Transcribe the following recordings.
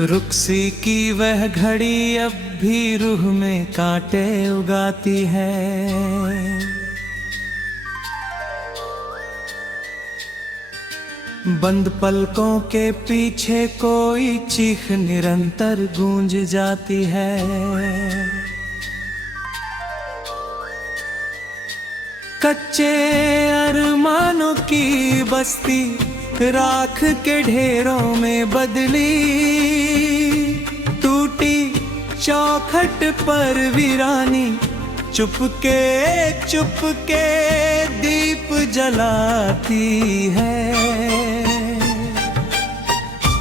रुखसी की वह घड़ी अब भी रूह में कांटे उगाती है। बंद पलकों के पीछे कोई चीख निरंतर गूंज जाती है। कच्चे अरमानों की बस्ती राख के ढेरों में बदली, टूटी चौखट पर वीरानी चुपके चुपके दीप जलाती है।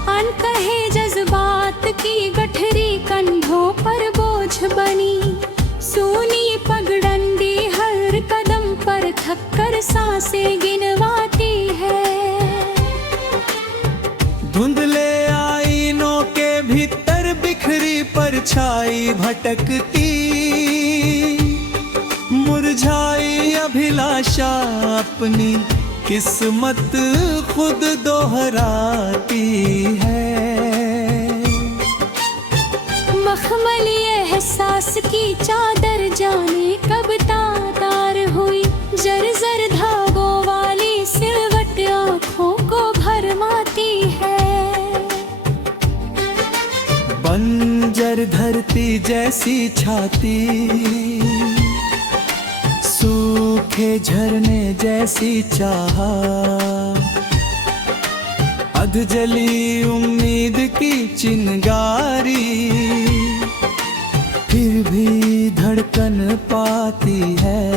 अनकहे जज्बात की गठरी कंधों पर बोझ बनी, सूनी पगडंडी हर कदम पर थककर सांसें गिनवाती है। धुंधले आईनों के भीतर बिखरी परछाई भटकती, मुरझाई अभिलाषा अपनी किस्मत खुद दोहराती है। मखमली एहसास की चादर जाने कब तार हुई, जर धागों वाली सिलवट आँखों को भरमाती है। बंजर धरती जैसी छाती, सूखे झरने जैसी चाहा, अधजली उम्मीद की चिंगारी फिर भी धड़कन पाती है।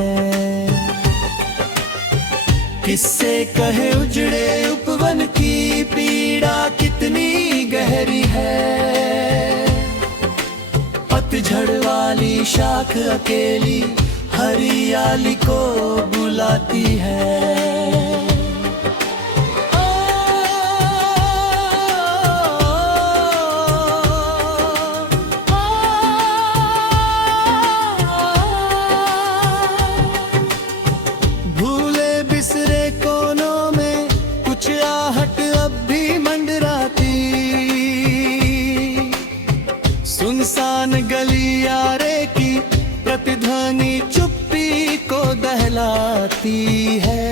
किससे कहे उजड़े उपवन की पीड़ा कितनी गहरी है। पतझड़ वाली शाख अकेली हरियाली को बुलाती है। भूले बिसरे कोनों में कुछ आहट अब भी मंडराती, सुनसान गलियारे की प्रतिध्वनि चुप्पी को दहलाती है।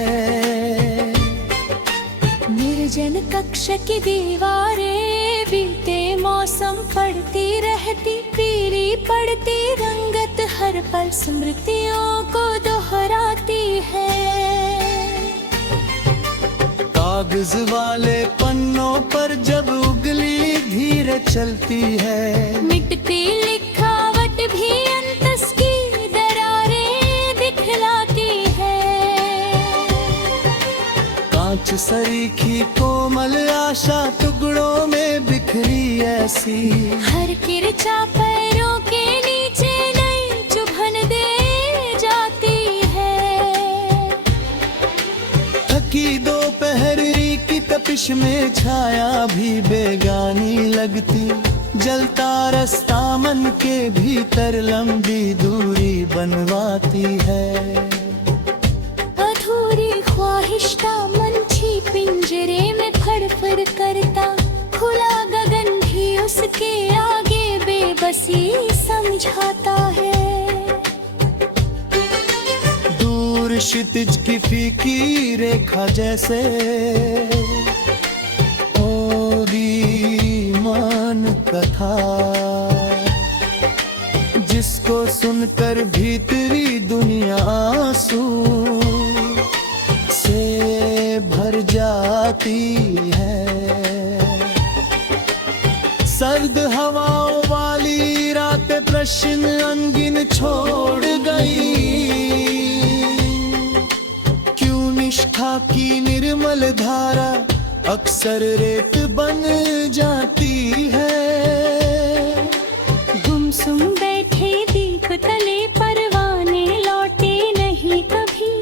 निर्जन कक्ष की दीवारें बीते मौसम पढ़ती रहती, पीली पड़ती रंगत हर पल स्मृतियों को दोहराती है। कागज वाले पन्नों पर जब उंगली धीरे चलती है, मिटती लिखावट भी अंतस की दरारें दिखलाती है। कांच सरीखी कोमल आशा टुकड़ों में बिखरी ऐसी, हर किरचा पैरों के नीचे नई चुभन दे जाती है। थकी दोपहरी की तपिश में छाया भी बेगानी लगती, जलता रास्ता मन के भीतर लंबी दूरी बनवाती है। अधूरी ख्वाहिश का मंछी पिंजरे में फड़फड़ करता, खुला गगन भी उसके आगे बेबसी समझाता है। दूर क्षितिज की फीकी रेखा जैसे मान कथा, जिसको सुनकर भीतरी दुनिया आंसू से भर जाती है। सर्द हवाओं वाली रात प्रश्न अनगिन छोड़ गई, क्यों निष्ठा की निर्मल धारा अक्सर रेत बन जाती है। गुमसुम बैठे दीप तले परवाने लौटे नहीं कभी,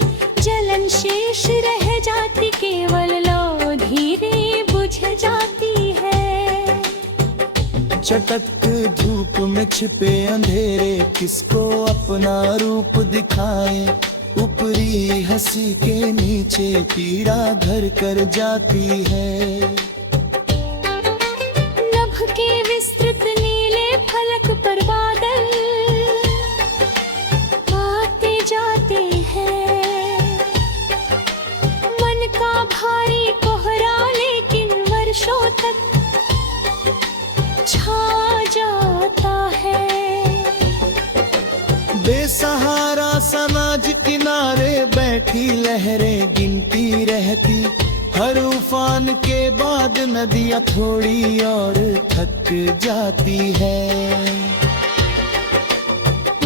जलन शेष रह जाती केवल लौ धीरे बुझ जाती है। चटक धूप में छिपे अंधेरे किसको अपना रूप दिखाए, ऊपरी हंसी के नीचे पीड़ा घर कर जाती है। नभ के भारी कोहरा लेकिन वर्षों तक छा जाता है। बेसहारा समाज किनारे बैठी लहरें गिनती रहती, हर उफान के बाद नदियाँ थोड़ी और थक जाती है।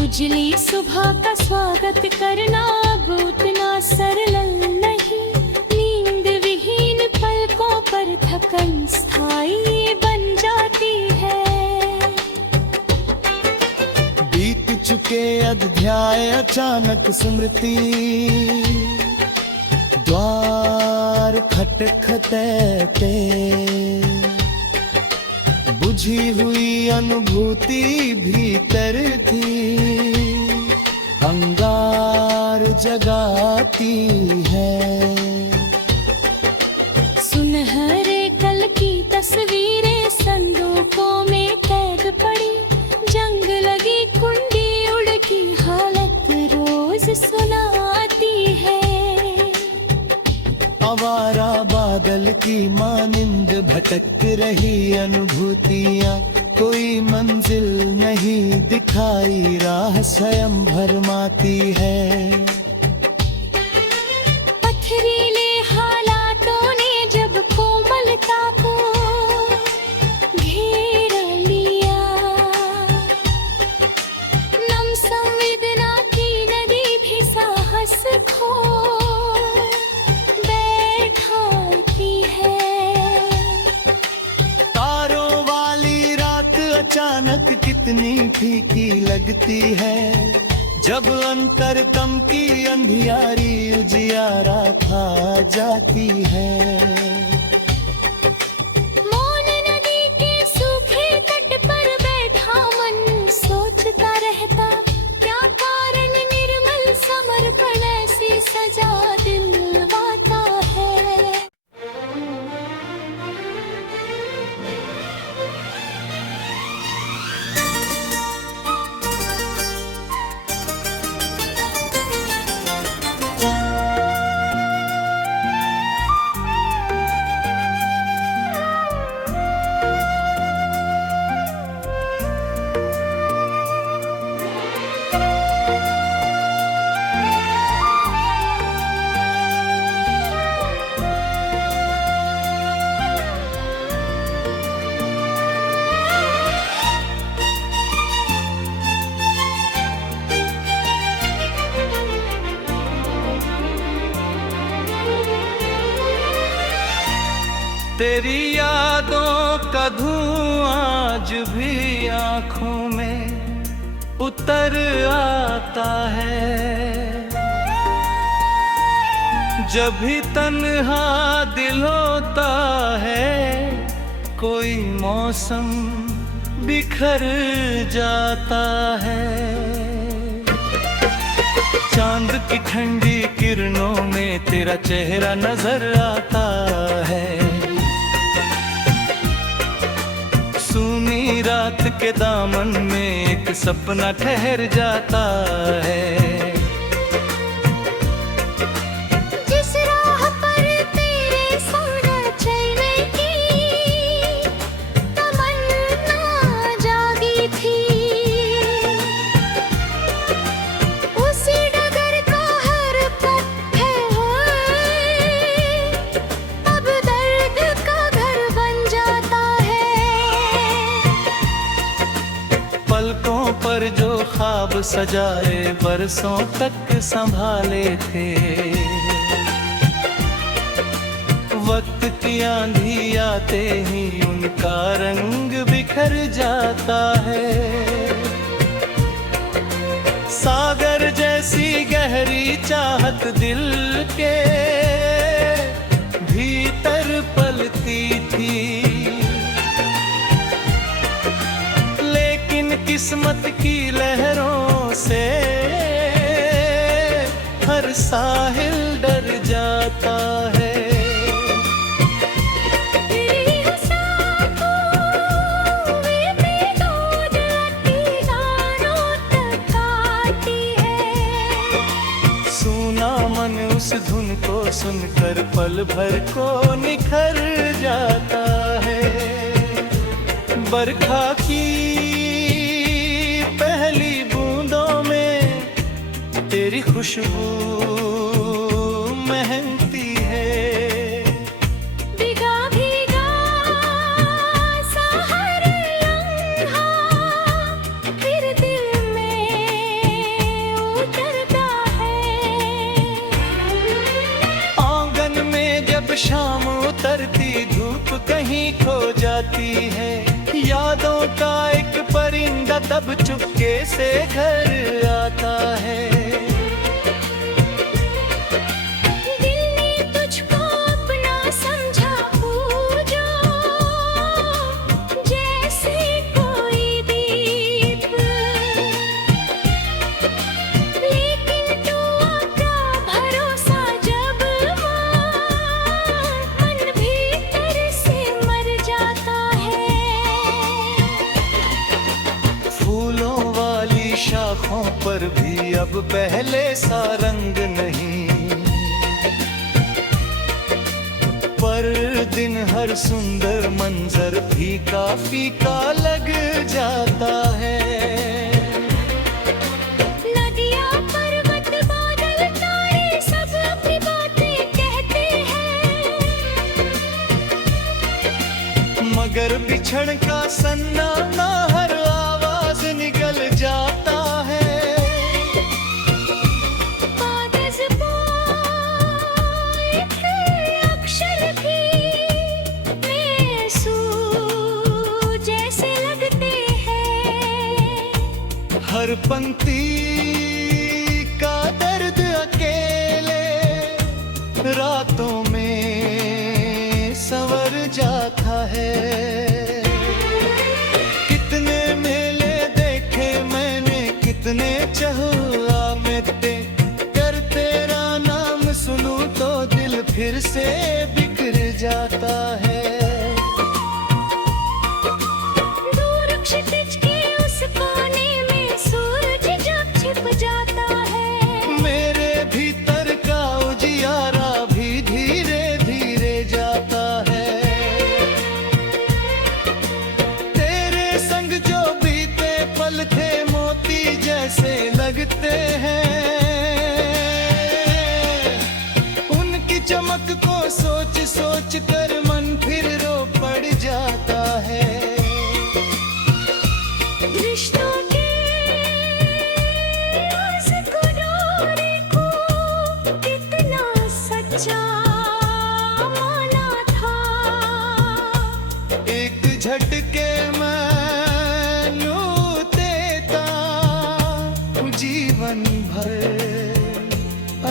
उजली सुबह का स्वागत करना अब उतना सरल नहीं, नींद विहीन पलकों पर थकन स्थायी बन जाती है। बीत चुके अध्याय अचानक स्मृति द्वार खटखटाते, बुझी हुई अनुभूति भीतर थी अंगार जगाती है। सुनहरे कल की तस्वीरें संदूकों में कैद पड़ी, जंग लगी कुंडी उड़ की हालत रोज सुनाती है। आवारा बादल की मानिंद भटक रही अनुभूतियाँ, कोई मंजिल नहीं दिखाई, राह स्वयं भरमाती है। पथरीले हालातों ने जब कोमलता को घेर लिया, नम संवेदना की नदी भी साहस खो बैठाती है। तारों वाली रात अचानक कितनी फीकी लगती है, जब अंतरतम की अंधियारी उजियारा खा जाती है। मौन नदी के सूखे तट पर बैठा मन सोचता रहता, क्या कारण निर्मल समर्पण ऐसी सजा दिलवाता है। तेरी यादों का धुआं आज भी आँखों में उतर आता है, जब भी तन्हा दिल होता है कोई मौसम बिखर जाता है। चांद की ठंडी किरणों में तेरा चेहरा नजर आता है, सूनी रात के दामन में एक सपना ठहर जाता है। जिस राह पर तेरे संग चलने की तमन्ना जागी थी, उसी डगर का हर पत्थर अब दर्द का घर बन जाता है। पलकों पर जो ख्वाब सजाए बरसों तक संभाले थे, वक्त की आंधी आते ही उनका रंग बिखर जाता है। सागर जैसी गहरी चाहत दिल के भीतर पलती थी, किस्मत की लहरों से हर साहिल डर जाता है। सूना मन उस धुन को पल भर को निखर जाता है। बरखा की पहली बूंदों में तेरी खुशबू महकती है। भीगा भीगा सा हर लम्हा फिर दिल में उतरता है। आंगन में जब शाम उतरती धूप कहीं खो जाती है। यादों का एक परिंदा तब चुपके से घर आता है। दिल ने तुझको अपना समझा पूजा जैसे कोई दीप, लेकिन तू आका भरोसा जब मन भीतर से मर जाता है। फूलों वाली शाखों पर भी अब पहले सा रंग नहीं, पर दिन हर सुंदर मंजर फीका फीका लग जाता है। नदियाँ पर्वत बादल तारे सब अपनी बातें कहते हैं, मगर बिछड़ का सन्नाटा हर आवाज निकल जाता है। कागज पर एक अक्षर भी बेसू जैसे लगते हैं। हर पंक्ति का दर्द अकेले रातों में संवर जाता है। कितने मेले देखे मैंने, कितने चहुआ मिटते, कर तेरा नाम सुनूं तो दिल फिर से बिखर जाता है। दूर क्षितिज के उस कोने में सूरज जब छिप जाता है। मेरे भीतर का उजियारा भी धीरे धीरे जाता है। तेरे संग जो बीते पल थे मोती जैसे लगते हैं। उनकी चमक को सोच सोच कर मन फिर रो पड़ जाता है। रिश्तों के उस डोरे को कितना सच्चा माना था। एक झटके में यूं देता जीवन भर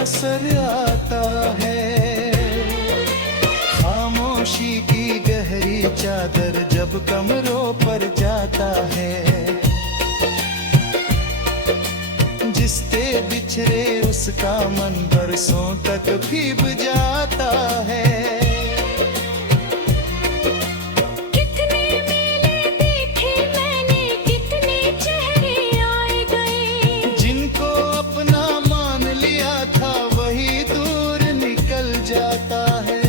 असर आता है। खामोशी की गहरी चादर जब कमरों पर जाता है। जिससे बिछड़े उसका मन बरसों तक भीग जाता है। कितने मेले देखे मैंने, कितने चेहरे आए गए, जिनको अपना मान लिया था वही दूर निकल जाता है।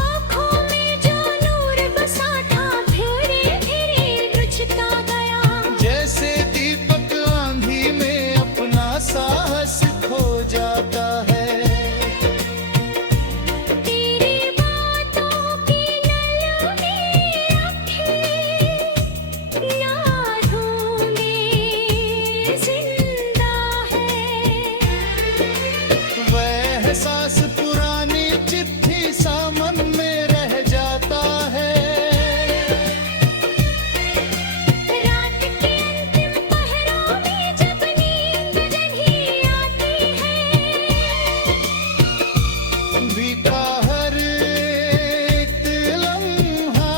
आँखों में जो नूर बसा था धीरे धीरे बुझता गया। जैसे दीपक आंधी में अपना साहस खो जाता है। तेरी बातों की नलमी आँखें यादों में जिंदा है। वह एहसास पुरानी चिट्ठी सा मन में रह जाता है। रात के अंतिम पहरों में जब नींद नहीं आती है, बीता हर एक लम्हा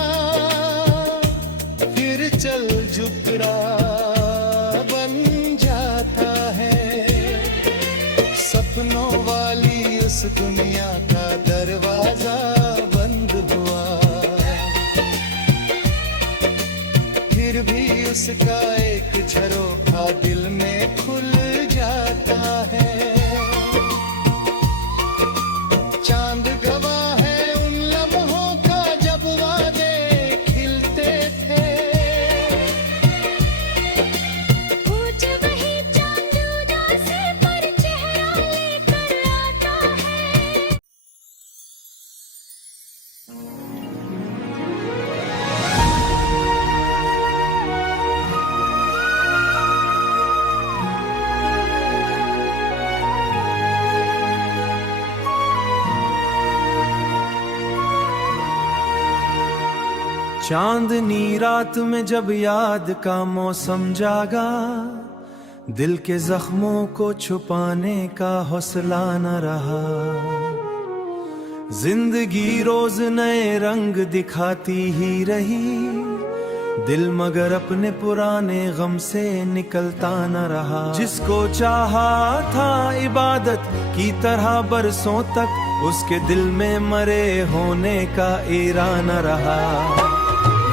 फिर चल झुकरा बन जाता है। सपनों वाली उस दुनिया का दरवाजा बंद हुआ, फिर भी उसका एक झरोखा दिल में खुल जाता है। चांदनी रात में जब याद का मौसम जागा, दिल के जख्मों को छुपाने का हौसला न रहा। जिंदगी रोज नए रंग दिखाती ही रही, दिल मगर अपने पुराने गम से निकलता न रहा। जिसको चाहा था इबादत की तरह बरसों तक, उसके दिल में मरे होने का इरादा न रहा।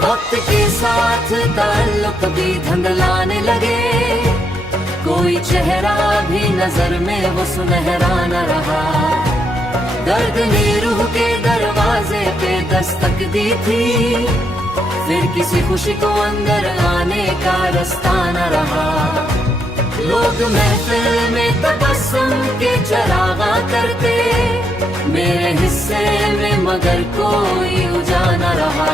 वक्त के साथ ताल्लुक भी धुंधलाने लगे, कोई चेहरा भी नजर में वो सुनहरा न रहा। दर्द ने रूह के दरवाजे पे दस्तक दी थी, फिर किसी खुशी को अंदर आने का रास्ता न रहा। लोग महफिल में तबस्सुम के चरागा करते, मेरे हिस्से में मगर कोई उजाला रहा।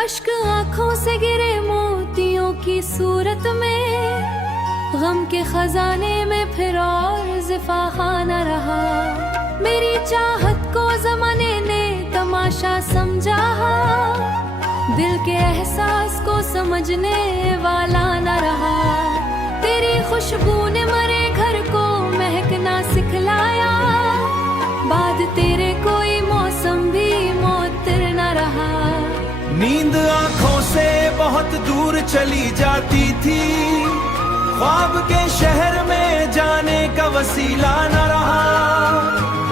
अश्क आंखों से गिरे मोतियों की सूरत में, गम के खजाने में फिर और ज़िफ़ा न रहा। मेरी चाहत को ज़माने ने तमाशा समझा, दिल के एहसास को समझने वाला न रहा। तेरी खुशबू ने मरे घर को महकना सिखलाया, बाद तेरे कोई मौसम भी मुअत्तर न रहा। नींद आंखों से बहुत दूर चली जाती थी, ख्वाब के शहर में जाने का वसीला न रहा।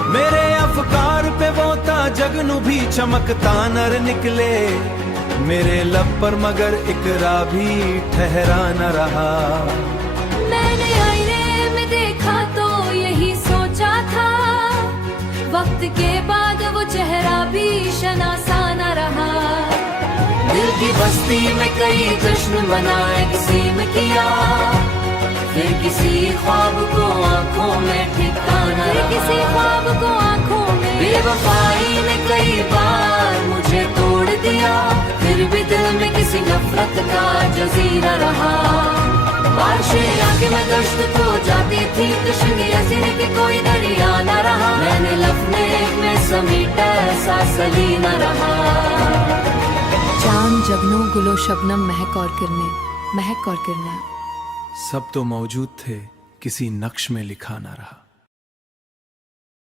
मेरे अफकार पे वो ताजगनू भी चमकता नर निकले, मेरे लब पर मगर इकरा भी ठहरा न रहा। मैंने आईने में देखा तो यही सोचा था, वक्त के बाद वो चेहरा भी शनासा न रहा। दिल की बस्ती में कई जश्न मनाए किसी में किया, फिर किसी ख्वाब को आंखों में ठिकाना रहा। किसी ख्वाब को आंखों में बेवफाई ने कई बार मुझे तोड़ दिया, फिर भी दिल में किसी नफरत का जजीरा रहा। बारिशें आके मैं दश्त को जाती थी, कश्मीर हसीन के कोई दरिया न रहा। मैंने लफ्ने में समीटा ऐसा सली न रहा। चांद जगनों गुलो शबनम महक और किरने, महक और किरने। सब तो मौजूद थे, किसी नक्श में लिखा ना रहा।